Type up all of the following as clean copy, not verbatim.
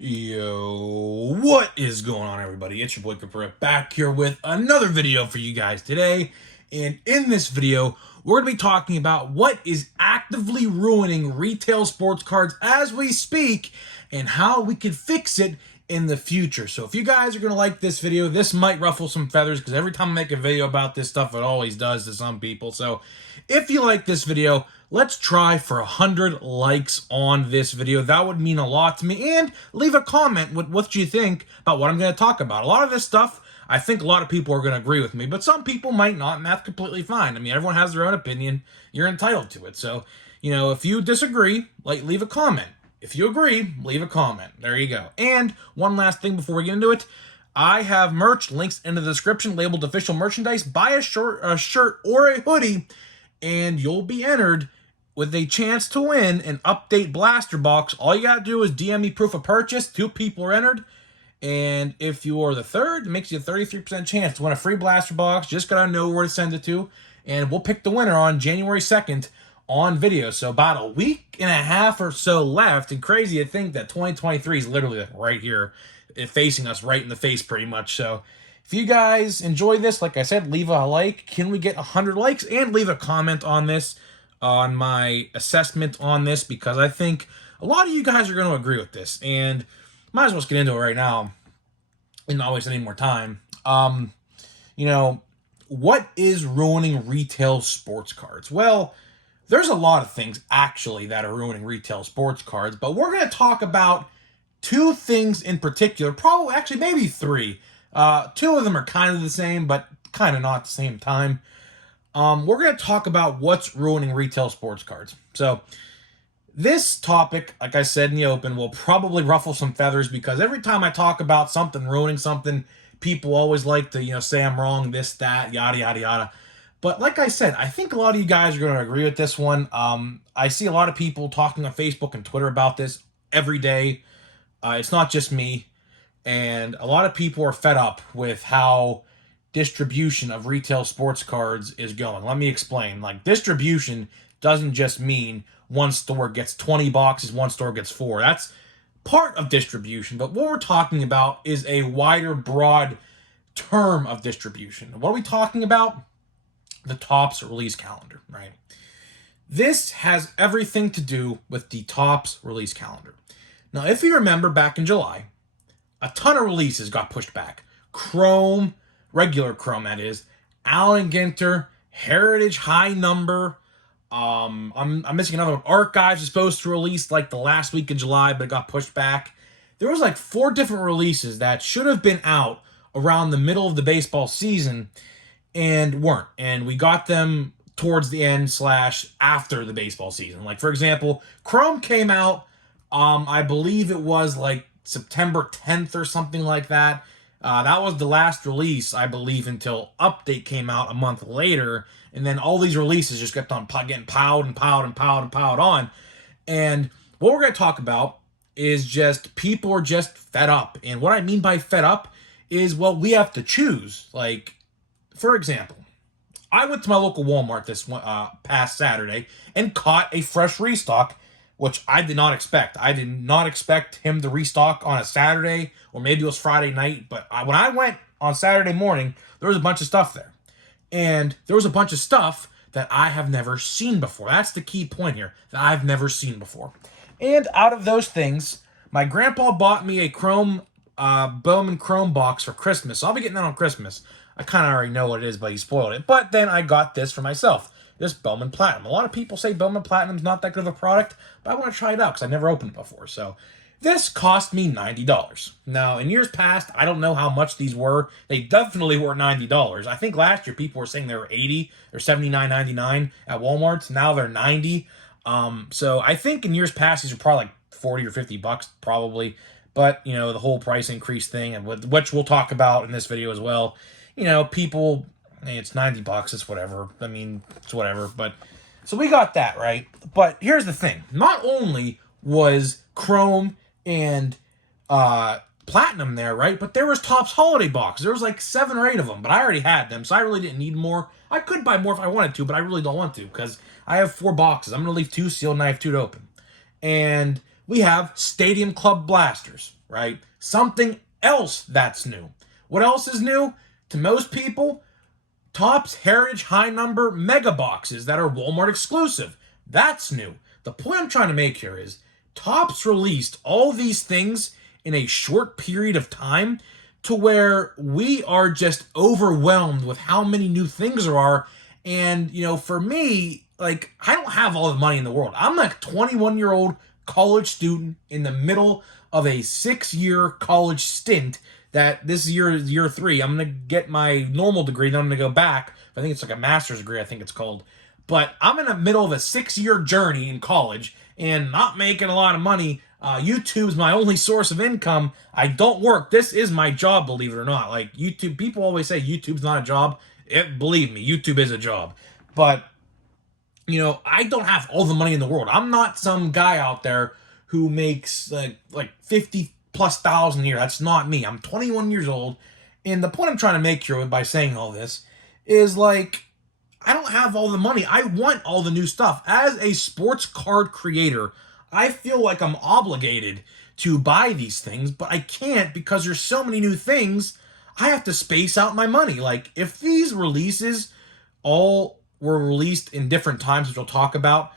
Yo, what is going on, everybody? It's your boy Cooper back here with another video for you guys today. And in this video, we're going to be talking about what is actively ruining retail sports cards as we speak and how we could fix it in the future. So if you guys are going to like this video, this might ruffle some feathers because every time I make a video about this stuff, it always does to some people. So if you like this video, let's try for 100 likes on this video. That would mean a lot to me. And leave a comment with what you think about what I'm going to talk about. A lot of this stuff, I think a lot of people are going to agree with me, but some people might not, and that's completely fine. I mean, everyone has their own opinion. You're entitled to it. So, if you disagree, leave a comment. If you agree, leave a comment. There you go. And one last thing before we get into it. I have merch, links in the description, labeled official merchandise. Buy a shirt or a hoodie, and you'll be entered with a chance to win an update blaster box. All you gotta do is DM me proof of purchase. 2 people are entered. And if you are the third, it makes you a 33% chance to win a free blaster box. Just gotta know where to send it to. And we'll pick the winner on January 2nd on video. So about a week and a half or so left. And crazy to think that 2023 is literally right here, facing us right in the face pretty much. So if you guys enjoy this, like I said, leave a like. Can we get 100 likes? And leave a comment on this, on my assessment on this, because I think a lot of you guys are going to agree with this. And might as well just get into it right now and not waste any more time. What is ruining retail sports cards? Well, there's a lot of things actually that are ruining retail sports cards, but we're going to talk about 2 things in particular, probably actually maybe 3. 2 of them are kind of the same, but kind of not at the same time. We're going to talk about what's ruining retail sports cards. So this topic, like I said in the open, will probably ruffle some feathers because every time I talk about something ruining something, people always like to, say I'm wrong, this, that, yada, yada, yada. But like I said, I think a lot of you guys are going to agree with this one. I see a lot of people talking on Facebook and Twitter about this every day. It's not just me. And a lot of people are fed up with how distribution of retail sports cards is going. Let me explain. Distribution doesn't just mean one store gets 20 boxes, one store gets 4. That's part of distribution. But what we're talking about is a wider, broad term of distribution. What are we talking about? The Topps release calendar, right? This has everything to do with the Topps release calendar. Now, if you remember back in July, a ton of releases got pushed back. Chrome, regular Chrome that is, Allen Ginter, Heritage High Number. I'm missing another one. Archives is supposed to release the last week of July, but it got pushed back. There was 4 different releases that should have been out around the middle of the baseball season and weren't. And we got them towards the end / after the baseball season. For example, Chrome came out, I believe it was September 10th or something like that. That was the last release, I believe, until Update came out a month later. And then all these releases just kept on getting piled on. And what we're going to talk about is just people are just fed up. And what I mean by fed up is, well, we have to choose. For example, I went to my local Walmart this past Saturday and caught a fresh restock, which I did not expect. I did not expect him to restock on a Saturday, or maybe it was Friday night. But when I went on Saturday morning, there was a bunch of stuff there. And there was a bunch of stuff that I have never seen before. That's the key point here, that I've never seen before. And out of those things, my grandpa bought me a Bowman Chrome box for Christmas. So I'll be getting that on Christmas. I kind of already know what it is, but he spoiled it. But then I got this for myself. This Bowman Platinum. A lot of people say Bowman Platinum's not that good of a product, but I want to try it out because I've never opened it before. So this cost me $90. Now, in years past, I don't know how much these were. They definitely were $90. I think last year people were saying they were $80 or $79.99 at Walmart's. Now they're $90. So I think in years past these were probably $40 or $50 probably. But, the whole price increase thing, and which we'll talk about in this video as well. People, it's $90, it's whatever. I mean, it's whatever. But so we got that, right? But here's the thing. Not only was Chrome and Platinum there, right? But there was Topps Holiday Box. There was 7 or 8 of them, but I already had them, so I really didn't need more. I could buy more if I wanted to, but I really don't want to because I have 4 boxes. I'm going to leave 2 sealed and I have 2 to open. And we have Stadium Club blasters. right? Something else that's new. What else is new? To most people, Topps Heritage High Number Mega Boxes that are Walmart exclusive. That's new. The point I'm trying to make here is Topps released all these things in a short period of time to where we are just overwhelmed with how many new things there are. And, for me, like, I don't have all the money in the world. I'm a 21-year-old college student in the middle of a 6-year college stint that this year is year 3. I'm going to get my normal degree, then I'm going to go back. I think it's like a master's degree, I think it's called. But I'm in the middle of a 6-year journey in college and not making a lot of money. YouTube's my only source of income. I don't work. This is my job, believe it or not. Like, YouTube, people always say YouTube's not a job. Believe me, YouTube is a job. But, I don't have all the money in the world. I'm not some guy out there who makes like 50 plus thousand a year. That's not me. I'm 21 years old. And the point I'm trying to make here by saying all this is, like, I don't have all the money. I want all the new stuff. As a sports card creator, I feel like I'm obligated to buy these things, but I can't because there's so many new things. I have to space out my money. Like, if these releases all were released in different times, which we'll talk about,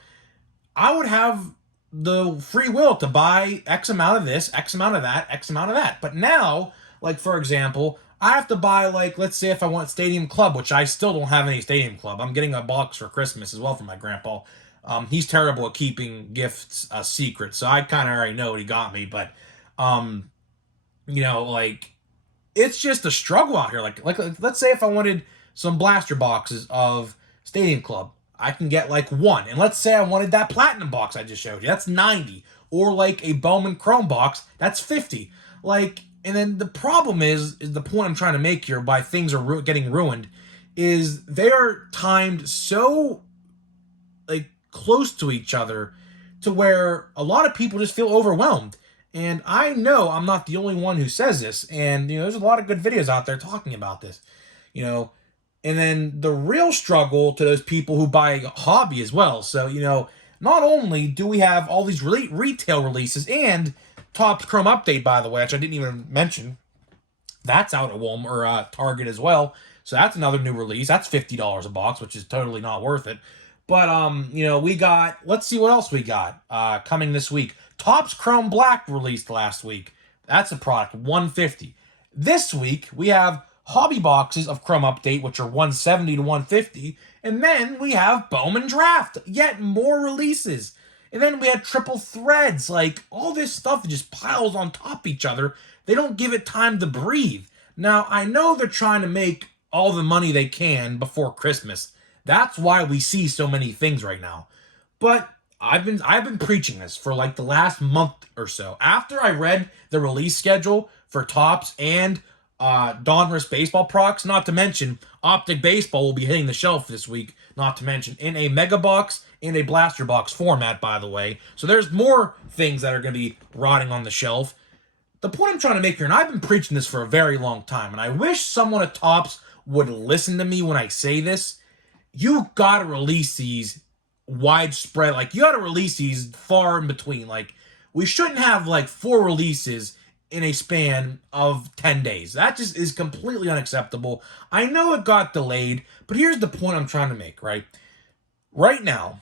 I would have the free will to buy X amount of this, X amount of that, X amount of that. But now, like, for example, I have to buy, like, let's say if I want Stadium Club, which I still don't have any Stadium Club. I'm getting a box for Christmas as well from my grandpa. He's terrible at keeping gifts a secret, so I kind of already know what he got me. But, like, it's just a struggle out here. Like, let's say if I wanted some blaster boxes of Stadium Club, I can get like one. And let's say I wanted that platinum box I just showed you. That's 90. Or like a Bowman Chrome box, that's 50. Like, and then the problem is the point I'm trying to make here by things are getting ruined is they are timed so like close to each other to where a lot of people just feel overwhelmed. And I know I'm not the only one who says this. And, there's a lot of good videos out there talking about this, And then the real struggle to those people who buy a hobby as well. So, not only do we have all these retail releases and Topps Chrome Update, by the way, which I didn't even mention, that's out at Walmart or Target as well. So that's another new release. That's $50 a box, which is totally not worth it. But, we got, let's see what else we got coming this week. Topps Chrome Black released last week. That's a product, $150. This week, we have hobby boxes of Chrome Update, which are $170 to $150. And then we have Bowman Draft, yet more releases. And then we had triple threads. Like, all this stuff just piles on top of each other. They don't give it time to breathe. Now, I know they're trying to make all the money they can before Christmas. That's why we see so many things right now. But I've been preaching this for like the last month or so. After I read the release schedule for Topps and Donruss baseball products, not to mention Optic Baseball will be hitting the shelf this week, not to mention in a mega box and a blaster box format, by the way. So there's more things that are going to be rotting on the shelf. The point I'm trying to make here, and I've been preaching this for a very long time, and I wish someone at Topps would listen to me when I say this. You got to release these widespread. Like, you got to release these far in between. Like, we shouldn't have like 4 releases in a span of 10 days. That just is completely unacceptable. I know it got delayed, but here's the point I'm trying to make, right? Right now,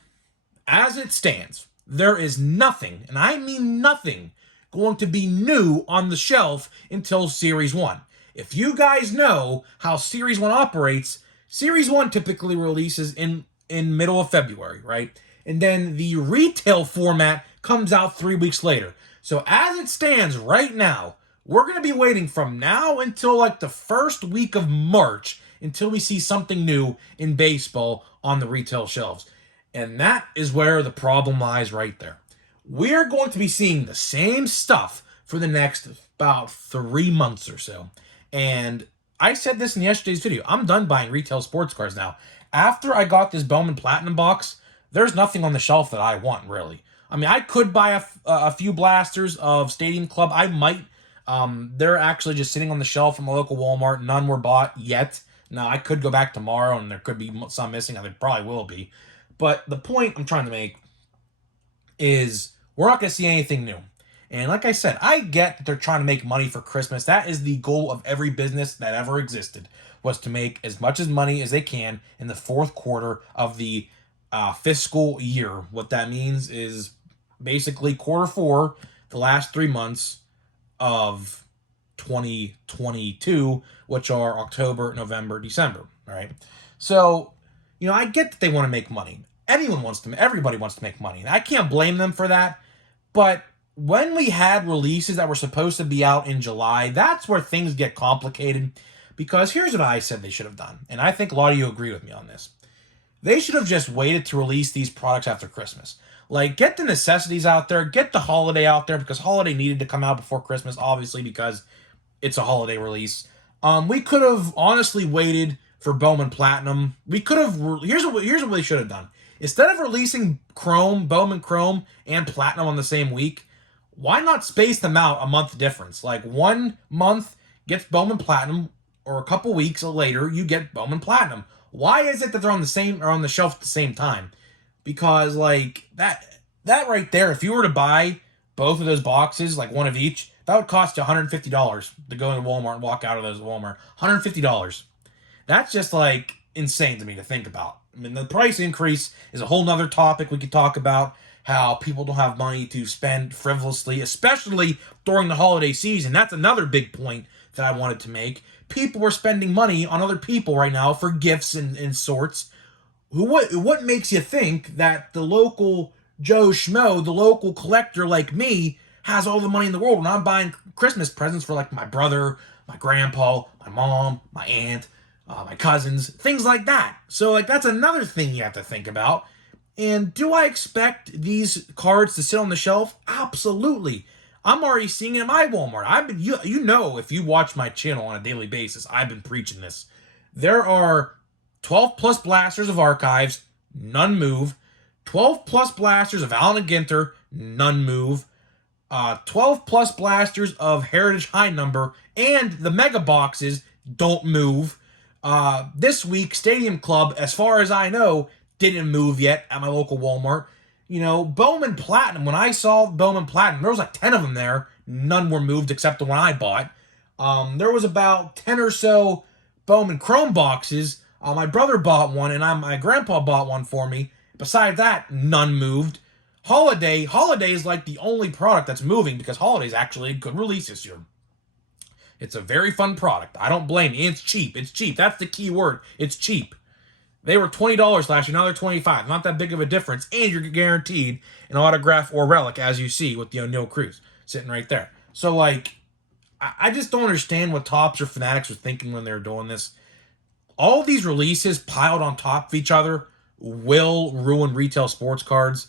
as it stands, there is nothing, and I mean nothing, going to be new on the shelf until Series 1. If you guys know how Series 1 operates, Series 1 typically releases in middle of February, right? And then the retail format comes out 3 weeks later. So as it stands right now, we're going to be waiting from now until like the first week of March until we see something new in baseball on the retail shelves. And that is where the problem lies right there. We're going to be seeing the same stuff for the next about 3 months or so. And I said this in yesterday's video. I'm done buying retail sports cards now. After I got this Bowman Platinum box, there's nothing on the shelf that I want, really. I mean, I could buy a few blasters of Stadium Club. I might. They're actually just sitting on the shelf from a local Walmart. None were bought yet. Now, I could go back tomorrow, and there could be some missing. I think probably will be. But the point I'm trying to make is we're not going to see anything new. And like I said, I get that they're trying to make money for Christmas. That is the goal of every business that ever existed, was to make as much as money as they can in the fourth quarter of the fiscal year. What that means is basically quarter four, the last 3 months of 2022, which are October, November, December. All right. So, I get that they want to make money. Everybody wants to make money. And I can't blame them for that. But when we had releases that were supposed to be out in July, that's where things get complicated. Because here's what I said they should have done. And I think a lot of you agree with me on this. They should have just waited to release these products after Christmas. Like, get the necessities out there, get the holiday out there, because holiday needed to come out before Christmas, obviously, because it's a holiday release. We could have honestly waited for Bowman Platinum. We could have. Here's what we should have done. Instead of releasing Bowman Chrome, and Platinum on the same week, why not space them out a month difference? Like 1 month gets Bowman Platinum, or a couple weeks later you get Bowman Platinum. Why is it that they're on the shelf at the same time? Because like that right there, if you were to buy both of those boxes, like one of each, that would cost you $150 to go into Walmart and walk out of those at Walmart. $150. That's just like insane to me to think about. I mean, the price increase is a whole nother topic we could talk about. How people don't have money to spend frivolously, especially during the holiday season. That's another big point that I wanted to make. People are spending money on other people right now for gifts and sorts. What makes you think that the local Joe Schmo, the local collector like me, has all the money in the world when I'm buying Christmas presents for like my brother, my grandpa, my mom, my aunt, my cousins, things like that. So like that's another thing you have to think about. And do I expect these cards to sit on the shelf? Absolutely. I'm already seeing it in my Walmart. If you watch my channel on a daily basis, I've been preaching this. There are 12 plus blasters of Archives, none move. 12 plus blasters of Allen and Ginter, none move. 12 plus blasters of Heritage High Number and the mega boxes don't move. This week, Stadium Club, as far as I know, didn't move yet at my local Walmart. Bowman Platinum, when I saw Bowman Platinum, there was like 10 of them there. None were moved except the one I bought. There was about 10 or so Bowman Chrome boxes. My brother bought one, and my grandpa bought one for me. Besides that, none moved. Holiday is like the only product that's moving because Holiday is actually a good release this year. It's a very fun product. I don't blame you. It's cheap. It's cheap. That's the key word. It's cheap. They were $20 last year. Now they're $25. Not that big of a difference. And you're guaranteed an autograph or relic, as you see with the O'Neal Cruz sitting right there. So, like, I just don't understand what Topps or Fanatics were thinking when they were doing this. All these releases piled on top of each other will ruin retail sports cards.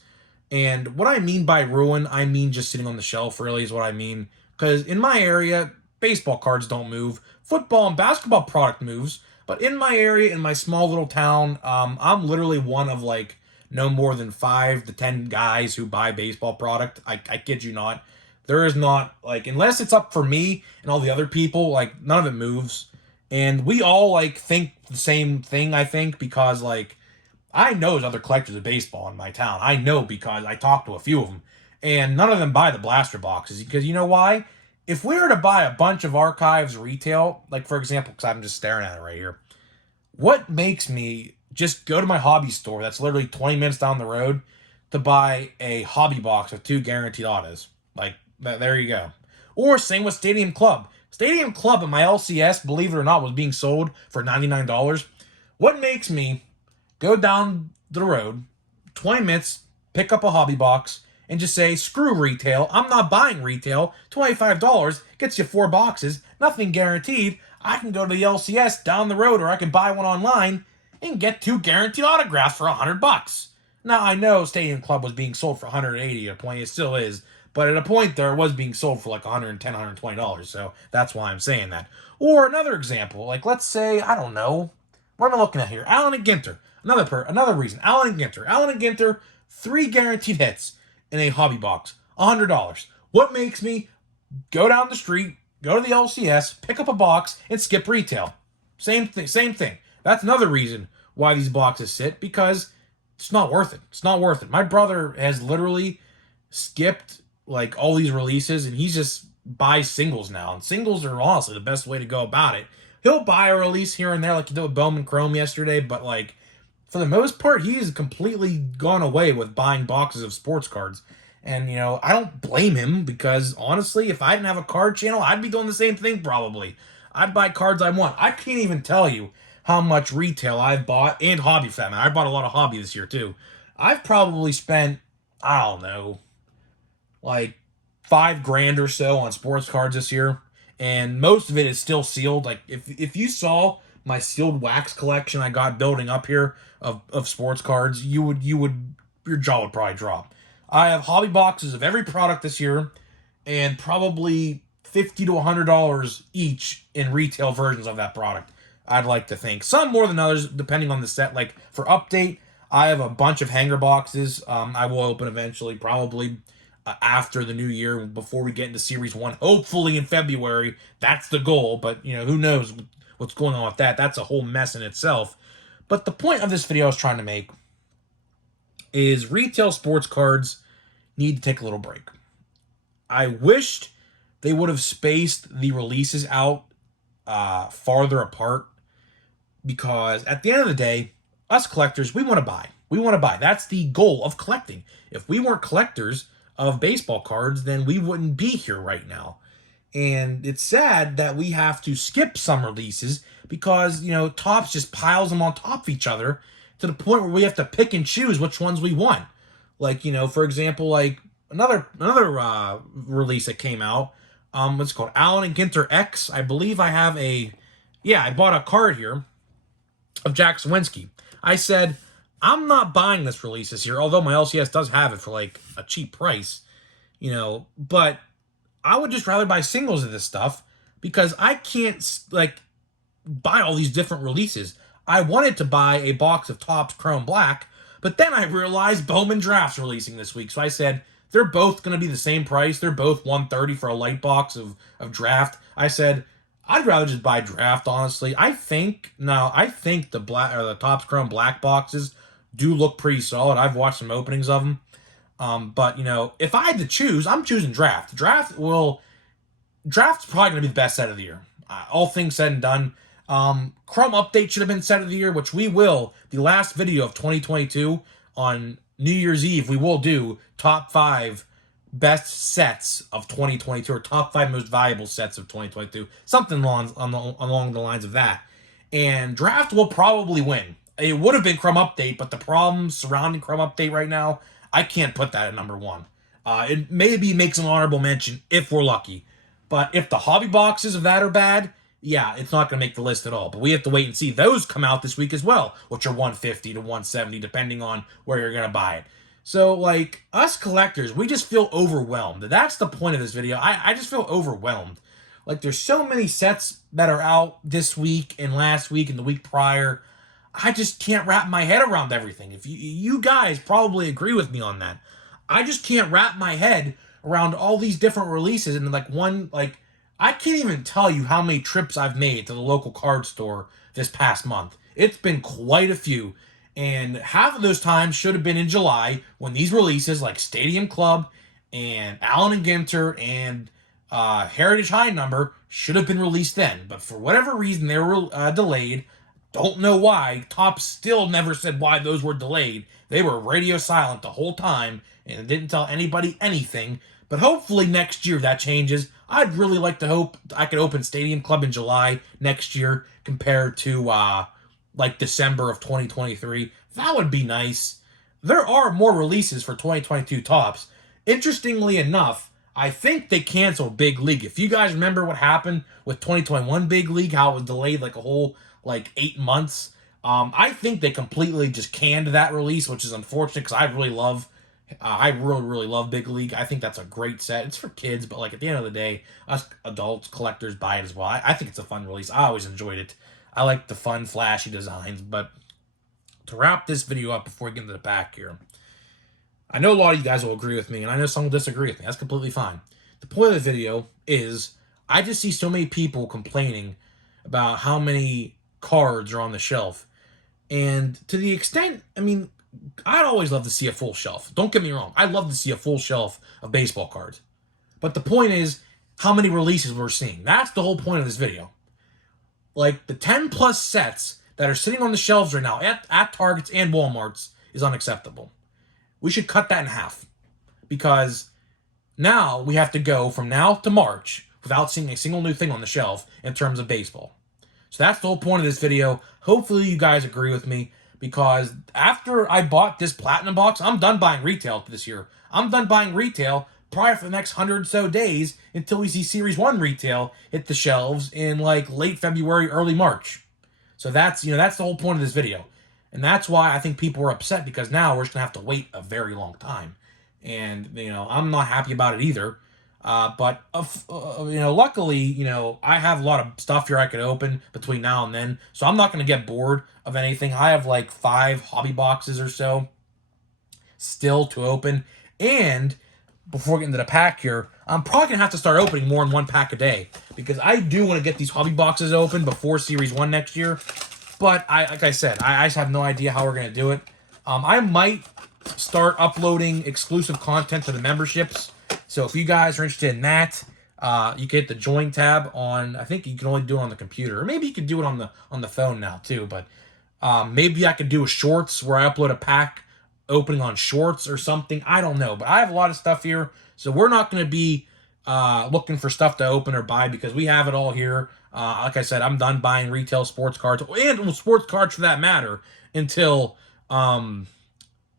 And what I mean by ruin, I mean just sitting on the shelf, really, is what I mean. Because in my area, baseball cards don't move. Football and basketball product moves. But in my area, in my small little town, I'm literally one of like no more than 5 to 10 guys who buy baseball product. I kid you not. There is not, like, unless it's up for me and all the other people, like, none of it moves. And we all, like, think the same thing, I think, because, like, I know there's other collectors of baseball in my town. I know because I talked to a few of them. And none of them buy the blaster boxes. Because you know why? If we were to buy a bunch of Archives retail, like, for example, because I'm just staring at it right here, what makes me just go to my hobby store that's literally 20 minutes down the road to buy a hobby box of 2 guaranteed autos? Like, there you go. Or same with Stadium Club. Stadium Club at my LCS, believe it or not, was being sold for $99. What makes me go down the road, 20 minutes, pick up a hobby box, and just say, screw retail, I'm not buying retail, $25 gets you 4 boxes, nothing guaranteed, I can go to the LCS down the road, or I can buy one online and get 2 guaranteed autographs for $100. Now, I know Stadium Club was being sold for $180 at a point, it still is, but at a point there, it was being sold for like $110, $120, so that's why I'm saying that. Or another example, like let's say, I don't know, what am I looking at here? Allen and Ginter. Another reason. Allen and Ginter. Allen and Ginter, 3 guaranteed hits in a hobby box. $100. What makes me go down the street, go to the LCS, pick up a box, and skip retail? Same thing. That's another reason why these boxes sit, because it's not worth it. It's not worth it. My brother has literally skipped like all these releases, and he's just buys singles now. And singles are honestly the best way to go about it. He'll buy a release here and there, like he did with Bowman Chrome yesterday, but like for the most part, he's completely gone away with buying boxes of sports cards. And, I don't blame him because, honestly, if I didn't have a card channel, I'd be doing the same thing probably. I'd buy cards I want. I can't even tell you how much retail I've bought, and hobby for that matter. I bought a lot of hobby this year, too. I've probably spent, I don't know, like $5,000 or so on sports cards this year. And most of it is still sealed. Like, if you saw my sealed wax collection I got building up here of sports cards, your jaw would probably drop. I have hobby boxes of every product this year, and probably $50 to $100 each in retail versions of that product. I'd like to think some more than others, depending on the set. Like for Update, I have a bunch of hanger boxes. I will open eventually, probably after the new year, before we get into Series 1, hopefully in February. That's the goal, but who knows what's going on with that. That's a whole mess in itself. But the point of this video I was trying to make is retail sports cards need to take a little break. I wished they would have spaced the releases out farther apart, because at the end of the day, us collectors, we want to buy. We want to buy. That's the goal of collecting. If we weren't collectors of baseball cards, then we wouldn't be here right now. And it's sad that we have to skip some releases because, Topps just piles them on top of each other to the point where we have to pick and choose which ones we want. Like, for example, like another release that came out, what's it called? Allen and Ginter X. I believe I have I bought a card here of Jack Sawinski. I said, I'm not buying this release this year, although my LCS does have it for like a cheap price, but I would just rather buy singles of this stuff because I can't like buy all these different releases. I wanted to buy a box of Topps Chrome Black, but then I realized Bowman Draft's releasing this week. So I said, they're both going to be the same price. They're both $130 for a light box of Draft. I said, I'd rather just buy Draft, honestly. I think the black or the Topps Chrome Black boxes do look pretty solid. I've watched some openings of them. But if I had to choose, I'm choosing Draft. Draft's probably going to be the best set of the year. All things said and done. Chrome Update should have been set of the year, which we will. The last video of 2022 on New Year's Eve, we will do top 5 best sets of 2022, or top 5 most valuable sets of 2022. Something along the lines of that. And Draft will probably win. It would have been Chrome Update, but the problems surrounding Chrome Update right now, I can't put that at number 1. It maybe makes an honorable mention if we're lucky. But if the hobby boxes of that are bad, yeah, it's not going to make the list at all. But we have to wait and see. Those come out this week as well, which are $150 to $170, depending on where you're going to buy it. So, like, us collectors, we just feel overwhelmed. That's the point of this video. I just feel overwhelmed. Like, there's so many sets that are out this week and last week and the week prior. I just can't wrap my head around everything. If you guys probably agree with me on that. I just can't wrap my head around all these different releases. And, I can't even tell you how many trips I've made to the local card store this past month. It's been quite a few. And half of those times should have been in July, when these releases like Stadium Club and Allen and Ginter and Heritage High Number should have been released then. But for whatever reason, they were delayed. Don't know why. Topps still never said why those were delayed. They were radio silent the whole time and didn't tell anybody anything. But hopefully next year that changes. I'd really like to hope I could open Stadium Club in July next year compared to December of 2023. That would be nice. There are more releases for 2022 Topps. Interestingly enough, I think they canceled Big League. If you guys remember what happened with 2021 Big League, how it was delayed like a whole 8 months. I think they completely just canned that release, which is unfortunate because I really love Big League. I think that's a great set. It's for kids, but at the end of the day, us adults, collectors buy it as well. I think it's a fun release. I always enjoyed it. I like the fun, flashy designs. But to wrap this video up before we get into the back here, I know a lot of you guys will agree with me, and I know some will disagree with me. That's completely fine. The point of the video is I just see so many people complaining about how many cards are on the shelf. And to the extent, I'd always love to see a full shelf. Don't get me wrong. I'd love to see a full shelf of baseball cards. But the point is how many releases we're seeing. That's the whole point of this video. Like, the 10 plus sets that are sitting on the shelves right now at Targets and Walmarts is unacceptable. We should cut that in half. Because now we have to go from now to March without seeing a single new thing on the shelf in terms of baseball. So that's the whole point of this video. Hopefully you guys agree with me, because after I bought this Platinum box, I'm done buying retail this year. I'm done buying retail probably for the next 100 or so days until we see Series 1 retail hit the shelves in like late February, early March. So that's the whole point of this video. And that's why I think people are upset, because now we're just going to have to wait a very long time. And, I'm not happy about it either. But luckily, I have a lot of stuff here I could open between now and then. So I'm not going to get bored of anything. I have like 5 hobby boxes or so still to open. And before getting into the pack here, I'm probably going to have to start opening more than 1 pack a day, because I do want to get these hobby boxes open before Series 1 next year. But like I said, I just have no idea how we're going to do it. I might start uploading exclusive content to the memberships. So if you guys are interested in that, you can hit the join tab on, I think you can only do it on the computer, or maybe you can do it on the phone now too. But maybe I could do a shorts where I upload a pack opening on shorts or something. I don't know, but I have a lot of stuff here, so we're not going to be looking for stuff to open or buy, because we have it all here. Like I said, I'm done buying retail sports cards, and sports cards for that matter, until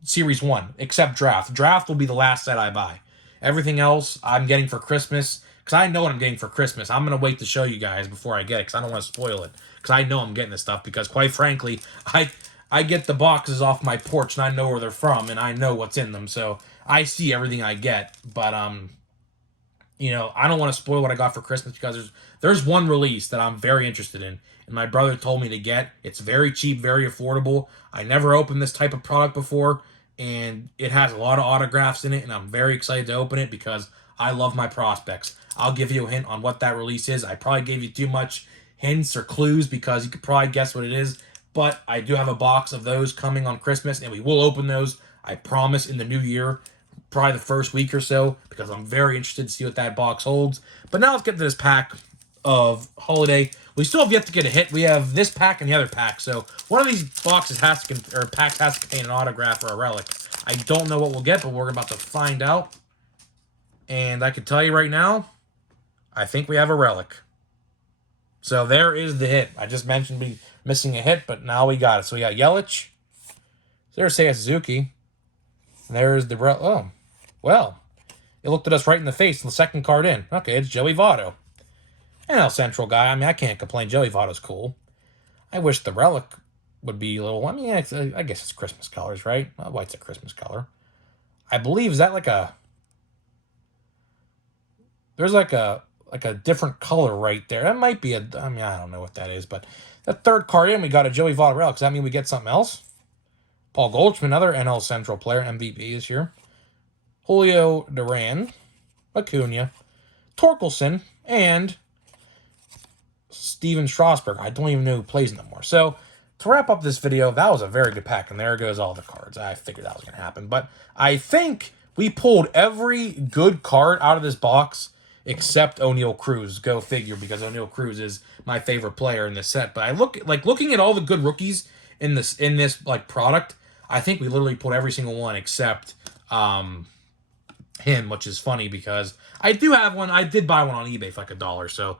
Series 1, except Draft. Draft will be the last set I buy. Everything else I'm getting for Christmas, because I know what I'm getting for Christmas. I'm going to wait to show you guys before I get it, because I don't want to spoil it, because I know I'm getting this stuff, because quite frankly, I get the boxes off my porch, and I know where they're from, and I know what's in them, so I see everything I get. But I don't want to spoil what I got for Christmas, because there's one release that I'm very interested in, and my brother told me to get. It's very cheap, very affordable. I never opened this type of product before, and it has a lot of autographs in it, and I'm very excited to open it because I love my prospects. I'll give you a hint on what that release is. I probably gave you too much hints or clues, because you could probably guess what it is, but I do have a box of those coming on Christmas, and we will open those, I promise, in the new year, probably the first week or so, because I'm very interested to see what that box holds. But now let's get to this pack of holiday. We still have yet to get a hit. We have this pack and the other pack, so one of these boxes packs has to contain an autograph or a relic. I don't know what we'll get, but we're about to find out. And I can tell you right now, I think we have a relic. So there is the hit. I just mentioned we missing a hit, but now we got it. So we got Yelich. There's Seiya Suzuki. And there's the well, it looked at us right in the face in the second card in. Okay, it's Joey Votto. NL Central guy. I mean, I can't complain. Joey Votto's cool. I wish the relic would be a little... I mean, I guess it's Christmas colors, right? White's a Christmas color. I believe, is that like a... There's like a different color right there. That might be I don't know what that is, but that third card in, we got a Joey Votto relic. Does that mean we get something else? Paul Goldschmidt, another NL Central player, MVP this year. Julio Duran, Acuna, Torkelson, and Steven Strasburg. I don't even know who plays no more. So, to wrap up this video, that was a very good pack, and there goes all the cards. I figured that was going to happen, but I think we pulled every good card out of this box except O'Neal Cruz. Go figure, because O'Neal Cruz is my favorite player in this set. But looking at all the good rookies in this like product, I think we literally pulled every single one except him, which is funny because I do have one. I did buy one on eBay for like $1, so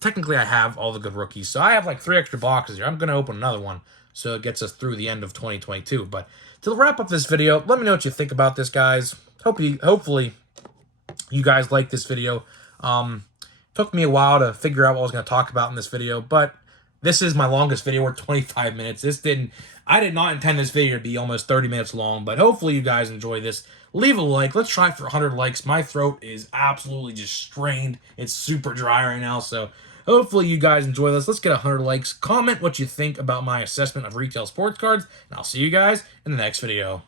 technically I have all the good rookies. So I have like 3 extra boxes here. I'm going to open another one so it gets us through the end of 2022. But to wrap up this video, let me know what you think about this, guys. Hopefully you guys like this video. Took me a while to figure out what I was going to talk about in this video, but this is my longest video. We're 25 minutes. I did not intend this video to be almost 30 minutes long, but hopefully you guys enjoy this. Leave a like. Let's try for 100 likes. My throat is absolutely just strained. It's super dry right now, so hopefully you guys enjoy this. Let's get 100 likes. Comment what you think about my assessment of retail sports cards, and I'll see you guys in the next video.